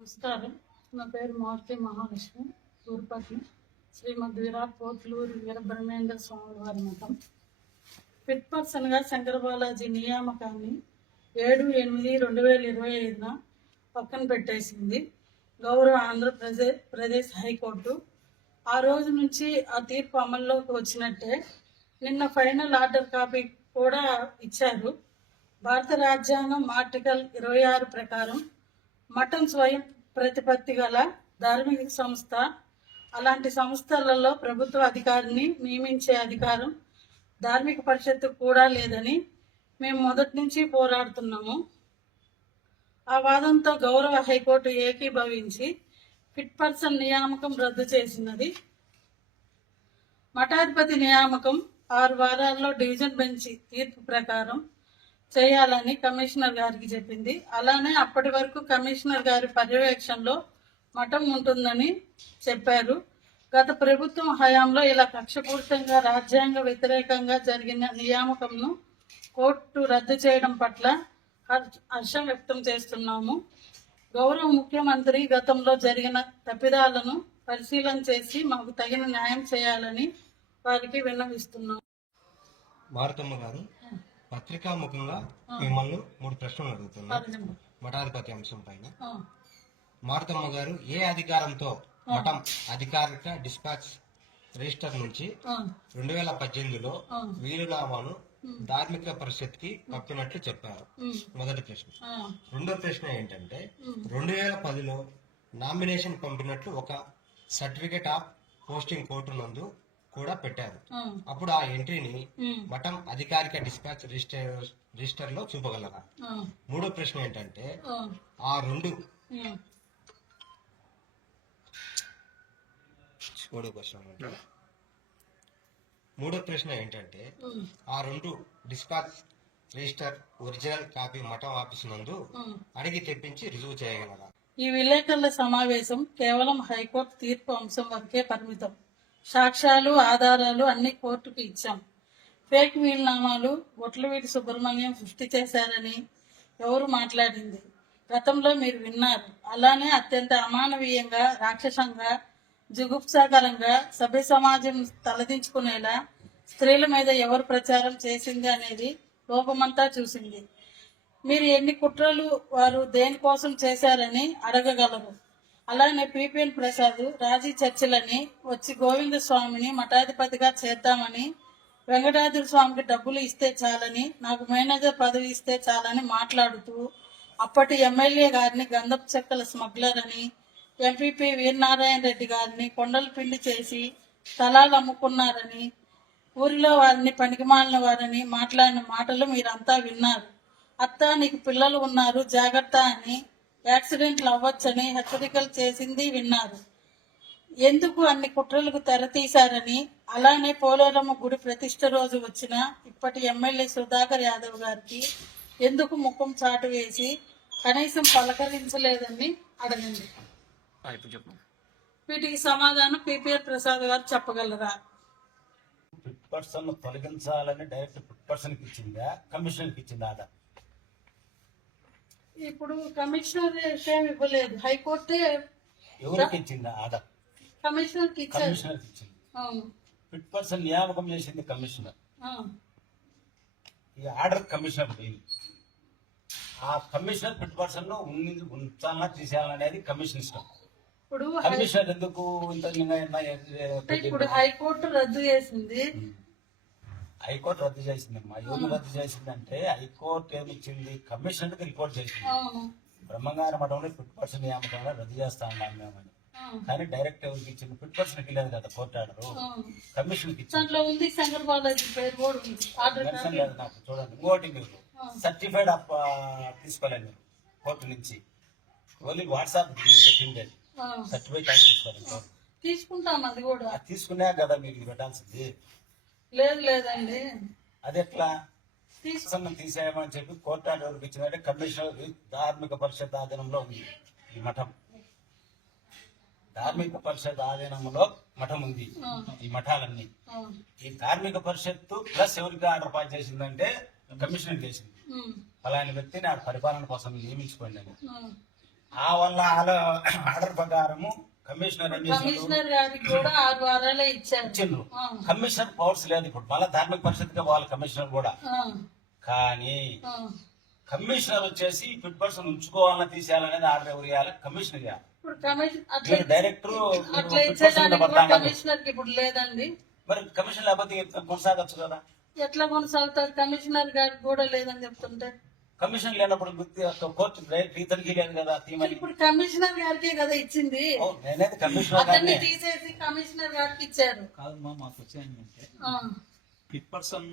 నమస్కారం. నా పేరు మారుతి మహాలక్ష్మి. తిరుపతి శ్రీమద్ విరాట్ పోతులూరి వీరబ్రహ్మేంద్ర స్వామి వారి మఠం. ఫిట్ పర్సన్గా శంకర బాలాజీ నియామకాన్ని 7/8/2025న పక్కన పెట్టేసింది గౌరవ ఆంధ్రప్రదేశ్ హైకోర్టు. ఆ రోజు నుంచి ఆ తీర్పు అమల్లోకి వచ్చినట్టే నిన్న ఫైనల్ ఆర్డర్ కాపీ కూడా ఇచ్చారు. భారత రాజ్యాంగం ఆర్టికల్ 26 ప్రకారం మఠం స్వయం ప్రతిపత్తి గల ధార్మిక సంస్థ. అలాంటి సంస్థలలో ప్రభుత్వ అధికారిని నియమించే అధికారం ధార్మిక పరిషత్తుకు కూడా లేదని మేము మొదటి నుంచి పోరాడుతున్నాము. ఆ వాదంతో గౌరవ హైకోర్టు ఏకీభవించి ఫిట్ పర్సన్ నియామకం రద్దు చేసినది. మఠాధిపతి నియామకం 6 వారాల్లో డివిజన్ బెంచ్ తీర్పు ప్రకారం చేయాలని కమిషనర్ గారికి చెప్పింది. అలానే అప్పటి వరకు కమిషనర్ గారి పర్యవేక్షణలో మఠం ఉంటుందని చెప్పారు. గత ప్రభుత్వం హయాంలో ఇలా కక్షపూరితంగా రాజ్యాంగ వ్యతిరేకంగా జరిగిన నియామకంను కోర్టు రద్దు చేయడం పట్ల హర్షం వ్యక్తం చేస్తున్నాము. గౌరవ ముఖ్యమంత్రి గతంలో జరిగిన తప్పిదాలను పరిశీలన చేసి మాకు తగిన న్యాయం చేయాలని వారికి విన్నవిస్తున్నాము. భారతమ్మ గారు, పత్రికాముఖంగా మిమ్మల్ని 3 ప్రశ్నలు అడుగుతున్నాను మఠాధిపతి అంశం పైన. భారతమ్మ గారు, ఏ అధికారంతో మఠం అధికారిక డిస్పాచ్ రిజిస్టర్ నుంచి 2018లో వీలునామాను ధార్మిక పరిషత్ కి పంపినట్లు చెప్పారు? మొదటి ప్రశ్న. రెండో ప్రశ్న ఏంటంటే 2010లో నామినేషన్ పంపినట్లు ఒక సర్టిఫికేట్ ఆఫ్ పోస్టింగ్ కోర్టు నందు కూడా పెట్టారు. అప్పుడు ఆ ఎంట్రీని మఠం అధికారిక డిస్పాచ్ రిజిస్టర్ లో చూపగలరా? మూడో ప్రశ్న ఏంటంటే ఆ రెండు డిస్పాచ్ రిజిస్టర్ ఒరిజినల్ కాపీ మఠం ఆఫీసు నందు అడిగి తెప్పించి రుజువు చేయగలరా? ఈ విలేకరుల సమావేశం కేవలం హైకోర్టు తీర్పు అంశం వరకే పరిమితం. సాక్ష్యాలు, ఆధారాలు అన్ని కోర్టుకు ఇచ్చాం. ఫేక్ వీలునామాలు బొట్లవీటి సుబ్రహ్మణ్యం సృష్టి చేశారని ఎవరు మాట్లాడింది గతంలో మీరు విన్నారు. అలానే అత్యంత అమానవీయంగా, రాక్షసంగా, జుగుప్సాకరంగా సభ్య సమాజం తలదించుకునేలా స్త్రీల మీద ఎవరు ప్రచారం చేసింది అనేది లోకమంతా చూసింది. మీరు ఎన్ని కుట్రలు వారు దేనికోసం చేశారని అడగగలరు. అలానే పిపిఎన్ ప్రసాద్ రాజీ చర్చలని వచ్చి గోవింద స్వామిని మఠాధిపతిగా చేద్దామని, వెంకటాద్రి స్వామికి డబ్బులు ఇస్తే చాలని, నాకు మేనేజర్ పదవి ఇస్తే చాలని మాట్లాడుతూ అప్పటి ఎమ్మెల్యే గారిని గంధపు చెక్కల స్మగ్లర్ అని, ఎంపీపీ వీరనారాయణ రెడ్డి గారిని కొండలు పిండి చేసి స్థలాలు అమ్ముకున్నారని, ఊరిలో వారిని పనికిమాలిన వారని మాట్లాడిన మాటలు మీరంతా విన్నారు. అత్త నీకు పిల్లలు ఉన్నారు జాగ్రత్త అని, యాక్సిడెంట్లు అవ్వచ్చని హెచ్చరికలు చేసింది విన్నారు. ఎందుకు అన్ని కుట్రలకు తెరతీశారని, అలానే పోలేరమ్మ గుడి ప్రతిష్ఠ రోజు వచ్చిన ఇప్పటి ఎమ్మెల్యే సుధాకర్ యాదవ్ గారికి ఎందుకు ముఖం చాటు వేసి కనీసం పలకరించలేదని అడగండి. వీటికి సమాధానం పిపిఆర్ ప్రసాద్ గారు చెప్పగలరా? ఫిట్ పర్సన్ తొలగించాలని డైరెక్ట్ ఫిట్ పర్సన్ కి ఇచ్చిందా, కమిషనర్ కి ఇచ్చిందా? ఇప్పుడు కమిషనర్ ఏమి ఇవ్వలేదు, హైకోర్టే ఎవరికి ఇచ్చిందా? ఆర్డర్ కమిషనర్ కి ఇచ్చారు. కమిషనర్ కి ఇచ్చింది. ఫిట్ పర్సన్ నియామకం చేసింది కమిషనర్. ఈ ఆర్డర్ కమిషనర్ పోయింది. ఆ కమిషనర్ ఫిట్ పర్సన్ ను ఉంచాలన్నా తీసేయాలనేది కమిషన్ ఇష్టం. ఇప్పుడు కమిషనర్ ఎందుకు ఇప్పుడు హైకోర్టు రద్దు చేసింది. హైకోర్టు రద్దు చేసిందమ్మా. ఎవరు రద్దు చేసిందంటే హైకోర్టు ఏమి ఇచ్చింది, కమిషనర్ కి రిపోర్ట్ చేసింది. బ్రహ్మంగారి మఠంలో ఫిట్ పర్సన్ నియామకంలో రద్దు చేస్తా ఉన్నాం మేమని. కానీ డైరెక్ట్ ఎవరికి ఇచ్చింది? ఫిట్ పర్సన్ కి లేదు కదా కోర్టు ఆర్డర్, కమిషన్ కి ఇచ్చింది. నాకు చూడండి, ఇంకోటి మీరు సర్టిఫైడ్ ఆఫ్ తీసుకోలేదు మీరు కోర్టు నుంచి. ఓన్లీ వాట్సాప్ పెట్టిండే సర్టిఫైడ్ తీసుకోలేదు. తీసుకుంటాం, అది కూడా తీసుకున్నా కదా మీకు పెట్టాల్సింది. లేదండి, అది ఎట్లా తీసేయమని చెప్పి కోర్టు ఆర్డర్ ఎవరికి ఇచ్చిందంటే కమిషనర్ ధార్మిక పరిషత్ ఆధీనంలో ఉంది ఈ మఠం. ధార్మిక పరిషత్ ఆధీనంలో మఠం ఉంది. ఈ మఠాలన్నీ ఈ ధార్మిక పరిషత్తు ప్లస్ ఎవరికి ఆర్డర్ పాస్ చేసిందంటే కమిషనర్ చేసింది. అలాంటి వ్యక్తిని ఆ పరిపాలన కోసం నియమించుకోండి అని. ఆ వల్ల ఆర్డర్ ప్రకారము కమిషనర్ ఏం చేసిండు కమిషనర్ గారికి కూడా 6 వారాలే ఇచ్చారు. ఇచ్చిండ్రు. ఆ, కమిషనర్ పవర్స్ లేదు ఇప్పుడు మళ్ళా ధార్మిక పరిషత్గా పోవాలి కమిషనర్ కూడా. ఆ, కానీ ఆ. కమిషనర్ వచ్చేసి ఫిట్ పర్సన్ ఉంచుకోవాలని తీసేయాలనేది ఆర్డర్ ఎవరు ఇవ్వాలి? కమిషనర్ ఇవ్వాలి. ఇప్పుడు కమిషన్ అట్లా మీరు డైరెక్టర్ అట్లా ఇచ్చేదానికి కూడా కమిషనర్ కి ఇప్పుడు లేదండి. మరి కమిషన్ లేకపోతే కొనసాగచ్చు కదా. ఎట్లా కొనసాగుతారు? కమిషనర్ గారికి కూడా లేదని చెప్తుంటే కమిషన్ లేనప్పుడు కోర్టు డైరెక్ట్ ఇతనికి లేదు కదా తీమని. ఇప్పుడు కమిషనర్ గారికే కదా ఇచ్చింది. నేనైతే కమిషనర్ అతన్ని గారిని తీసేసి కమిషనర్ గారికి ఇచ్చారు. కాదమ్మా, మాకు వచ్చేయంటే ఆ, ఫిట్ పర్సన్